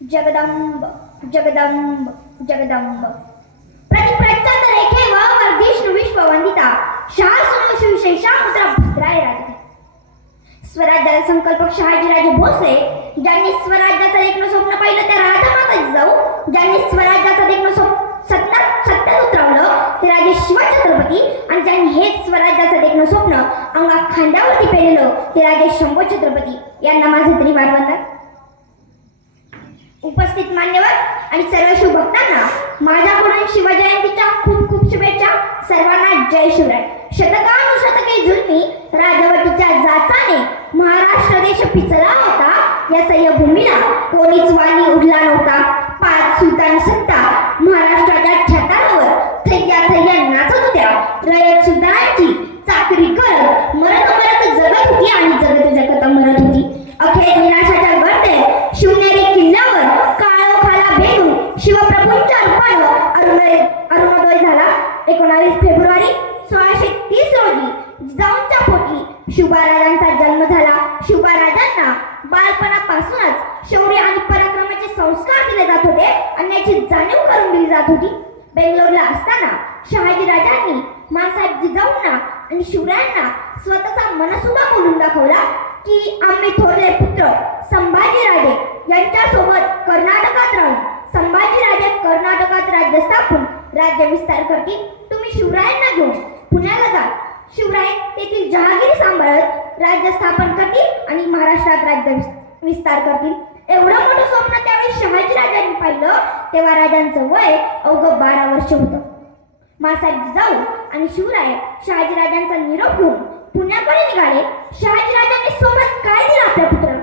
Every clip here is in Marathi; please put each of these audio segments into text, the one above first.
जगदंब जगदंब जगदंब. प्रतिप्रचंड रेखे व वर्धिष्णु विश्ववंदिता. शासनो शिवशेषा मुद्रा भद्राय राजते स्वराज्याचा संकल्पक शहाजीराजे भोसले ज्यांनी स्वराज्याचं देखणं स्वप्न पाहिलं त्या राजमाता जाऊ ज्यांनी स्वराज्याचं देखणं स्वप्न सत्ता उतरवलं ते राजे शिवछत्रपती. आणि ज्यांनी हेच स्वराज्याचं देखणं स्वप्न अंगा खांद्यावरती पेरलं ते राजे शंभू छत्रपती यांना माझे तरी वंदन उपस्थित मान्यवर आणि सर्व शिवभक्तांना माझ्याकडून शिवजयंतीच्या खूप खूप शुभेच्छा. सर्वांना जय शिवराय. शतकानुशतके जुलमी राजवटीच्या जाचाने महाराष्ट्र देश पिचला होता. या सह्यभूमीला कोणीच वाणी उडला नव्हता. पाच सुलतान सत्ता महाराष्ट्राच्या छतावर थैया थैया नाचत होत्या. रयत सुलतानांची चाकरी करत मरत मरत जगत होती आणि जगत जगत मरत बालपणापासूनच शौर्य आणि पराक्रमाचे संस्कार दिले जात होते. आणि याची जाणीव करून दिली जात होती. बेंगलोरला असताना शहाजी राजांनी मासाहेब जिजाऊंना आणि शिवरायांना स्वतःचा मनसुबा बोलून दाखवला की आम्ही थोरले पुत्र संभाजीराजे यांच्यासोबत कर्नाटकात राहून संभाजीराजे कर्नाटकात राज्य स्थापून राज्य विस्तार करतील. तुम्ही शिवरायांना घेऊन पुण्याला जा. शिवराय तेथील जहागिरी सांभाळत राज्य स्थापन करतील आणि महाराष्ट्रात राज्य विस्तार करतील. एवढं मोठं स्वप्न त्यावेळी शहाजी राजांनी पाहिलं तेव्हा राजांचं वय अवघं बारा वर्ष होतं. मासाजी जाऊ आणि शिवराय शहाजी राजांचा निरोप घेऊन पुण्याकडे निघाले. शहाजी राजांनी सोबत काय दिलं आपल्या पुत्र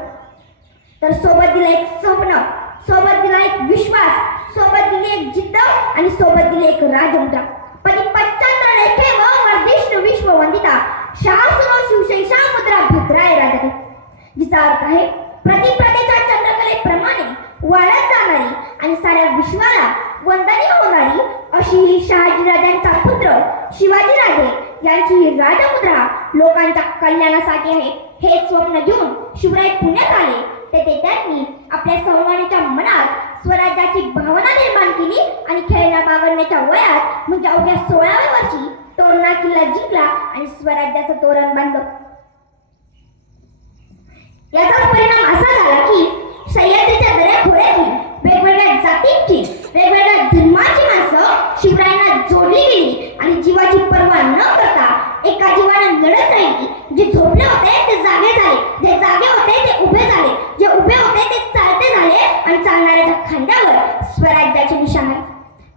तर सोबत दिलं एक स्वप्न सोबत दिला एक विश्वास सोबत दिली एक जिद्द आणि सोबत दिली एक राजमुद्रा. पण पंचांतर रेखे व विश्व वंदिता शासनो शिवशैषा मुद्रा भद्राय राजते जिचा अर्थ आहे प्रतिप्रदेच्या चंद्रकलेप्रमाणे वाढत जाणारी आणि साऱ्या विश्वाला वंदनीय होणारी अशी ही शहाजीराजांचा पुत्र शिवाजीराजे यांची ही राजमुद्रा लोकांच्या कल्याणासाठी आहे. हे स्वप्न घेऊन शिवराय पुण्यात आले. तेथे त्यांनी आपल्या सन्मानाच्या मनात स्वराज्याची भावना निर्माण केली आणि खेळण्या बागडण्याच्या वयात म्हणजे अवघ्या सोळाव्या वर्षी तोरणा किल्ला जिंकला आणि स्वराज्याचं तोरण बांधलं. याचा परिणाम असा झाला की सह्याद्रीच्या दऱ्याखोऱ्यातली वेगवेगळ्या जातींची वेगवेगळ्या धर्माची माणसं शिवरायांना जोडली गेली आणि जीवाची पर्वा न करता एका जीवानं लढत राहिली जे झोपले होते ते जागे झाले जे जागे होते ते उभे झाले जे उभे होते ते चालते झाले आणि चालणाऱ्याच्या खांद्यावर स्वराज्याचे निशाण आहे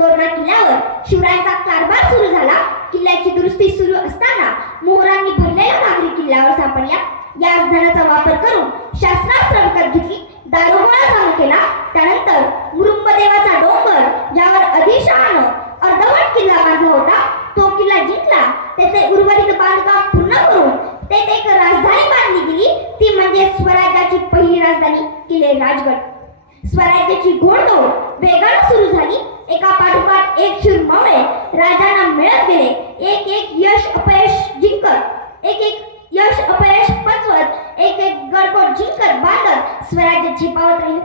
तोरणा किल्ल्यावर शिवरायांचा कारभार सुरू झाला कुस्ती सुरू असताना मोहरांनी भरलेला नागरी किल्ल्यावर सापडल्या. या धनाचा वापर करून शास्त्रास्त्र विकत घेतली. दारुगोळा चालू केला. त्यानंतर मुरुंबदेवाचा डोंगर ज्यावर अधिशहानं अर्धवट किल्ला बांधला होता तो किल्ला जिंकला. त्याचे उर्वरित बांधकाम पूर्ण करून ते एक राजधानी बांधली गेली. ती म्हणजे स्वराज्याची पहिली राजधानी किल्ले राजगड. स्वराज्याची घोडदौड वेगानं सुरू झाली. एका पाठोपाठ एक शूर मावळे राजांना मिळत गेले. एक एक यश अपयश जिंकत एक एक यश अपयश पचवत एक एक गडकोट जिंकत बांधत स्वराज्य झेपावत राहील.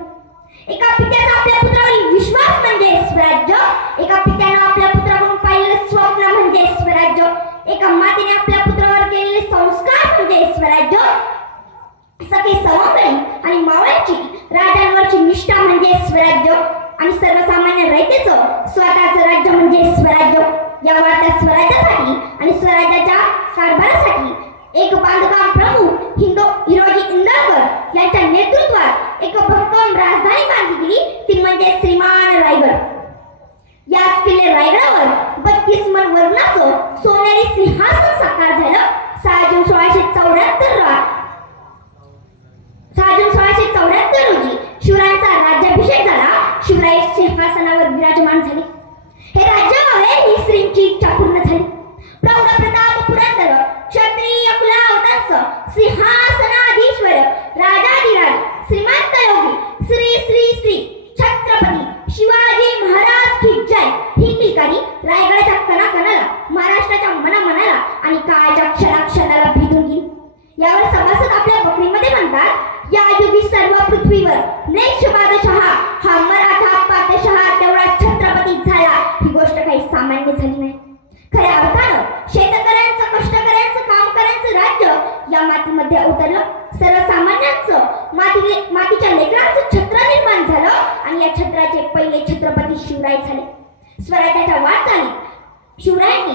एका पित्याचा आपल्या पुत्रावरील विश्वास म्हणजे स्वराज्य. एका पित्यानं आपल्या पुत्राकडून पाहिलेलं स्वप्न म्हणजे स्वराज्य. एका मातेने आपल्या पुत्रावर केलेले संस्कार म्हणजे स्वराज्य. सखे सवंगडी आणि मावळ्यांची राजांवरची निष्ठा म्हणजे स्वराज्य. आणि सर्वसामान्य रयतेचं स्वतःचं राज्य या वाढत्या स्वराज्यासाठी आणि स्वराज्याच्या कारभारासाठी एक बांधकाम प्रमुख हिंदो हिरोजी इंदरकर यांच्या नेतृत्वात एक भक्कम राजधानी बांधली गेली. ती म्हणजे श्रीमान रायगड. याच किल्ले रायगडावर बत्तीस मन वर्णाचं सोनेरी सिंहासन साकार झालं. सहा जून सोळाशे चौऱ्याहत्तर सहा जून सोळाशे चौऱ्याहत्तर रोजी शिवरायांचा राज्याभिषेक झाला. शिवराय सिंहासनावर विराजमान झाले हे राज्यामुळे ही श्रींची इच्छा पूर्ण झाली. प्रौढ प्रताप पुरंदर क्षत्रिय कुलावतांस सिंह शिवराय झाले. स्वराज्याच्या झाली. शिवरायांनी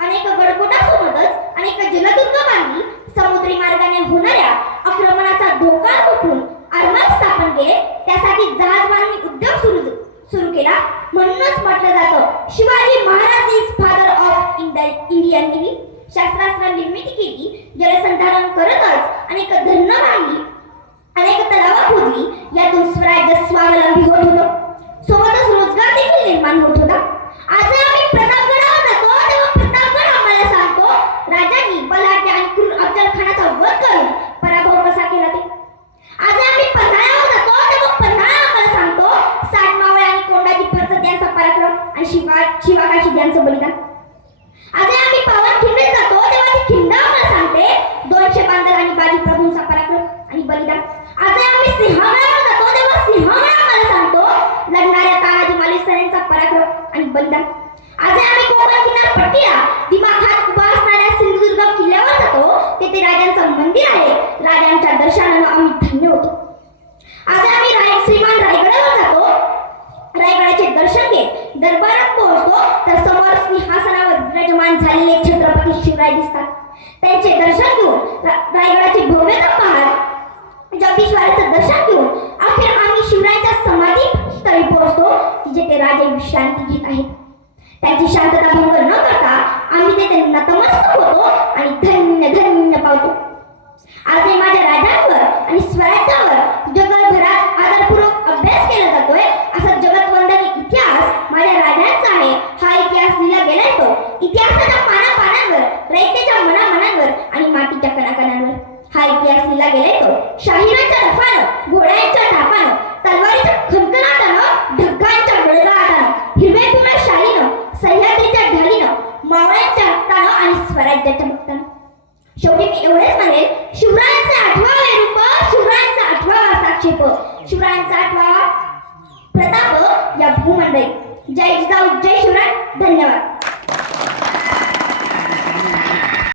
अनेक गडकोटासोबतच अनेक जलदुर्ग बांधली समुद्री मार्गाने होणाऱ्या आक्रमणाचा धोका रोखून आरमार स्थापन केले. त्यासाठी जहाज बांधणी उद्योग सुरू सुरू केला. म्हणूनच म्हटलं जातं Shivaji Maharaj is father of Indian navy शास्त्रास्त्र निर्मिती केली जलसंधारण करतच अनेक धरणं बांधली अनेक तलाव खोदली. यातून स्वराज्य स्वावलंबी होत होतं सोबतच रोजगार देखील निर्माण होत होता आज आम्ही प्रतापगडावर जातो तेव्हा प्रतापगड आम्हाला सांगतो राजांनी बलाढ्य आणि क्रूर अफजल खानाचा वध करून पराभव कसा केला ते आज आम्ही पन्हाळ्यावर जातो तेव्हा पन्हाळा आम्हाला सांगतो साठ मावळे आणि कोंडाजी फरसत यांचा पराक्रम आणि शिवा शिवाकाशी यांचं बलिदान आज आम्ही पावन खिंडीत जातो तेव्हा ती खिंड आम्हाला सांगते दोनशे बांधल आणि बाजी प्रभूंचा पराक्रम आणि बलिदान आज आम्ही होता तो तेव्हा सिंहगड आम्हाला सांगतो लढणाऱ्या तानाजी मालेसर यांचा पराक्रम आणि बलिदान आज आम्ही कोकण किनारपट्टीला दिमाखात उभा असणाऱ्या सिंधुदुर्ग किल्ल्यावर जातो. तेथे राजांचं मंदिर आहे. राजांच्या दर्शनानं आम्ही धन्य होतो. आज आम्ही राय श्रीमान रायगडावर जातो. रायगडाचे दर्शन घेत दरबारात पोहोचतो. तर समोर सिंहासनावर विराजमान झालेले छत्रपती शिवराय दिसतात. त्यांचे दर्शन घेऊन रा- रायगडाची भव्यता पाहत जगदीश्वर की राजे विश्रांती घेत आहेत. त्यांची शांतता भंग न करता आम्ही ते त्यांना नतमस्तक होतो आणि धन्य धन्य पावतो. आज हे माझ्या राजांवर आणि स्वराज्यावर जगभरात आदरपूर्वक अभ्यास केला जातोय. असा जगतवंदनी इतिहास माझ्या राजांचा आहे. हा इतिहास लिहिला गेलाय तो. इतिहासाच्या पानापानांवर रयतेच्या मनामनांवर आणि मातीच्या कणाकणांवर. हा इतिहास लिहिला गेलाय तो. शाहिराच्या रफानं घोड्यांच्या टापानं स्वराज्याच्या भक्तानं शेवटी मी एवढेच म्हणेल शिवरायांचा आठवा रूप शिवरायांचा आठवा साक्षेप शिवरायांचा आठवा प्रताप या भूमंडळी. जय जिजाऊ जय शिवराय धन्यवाद.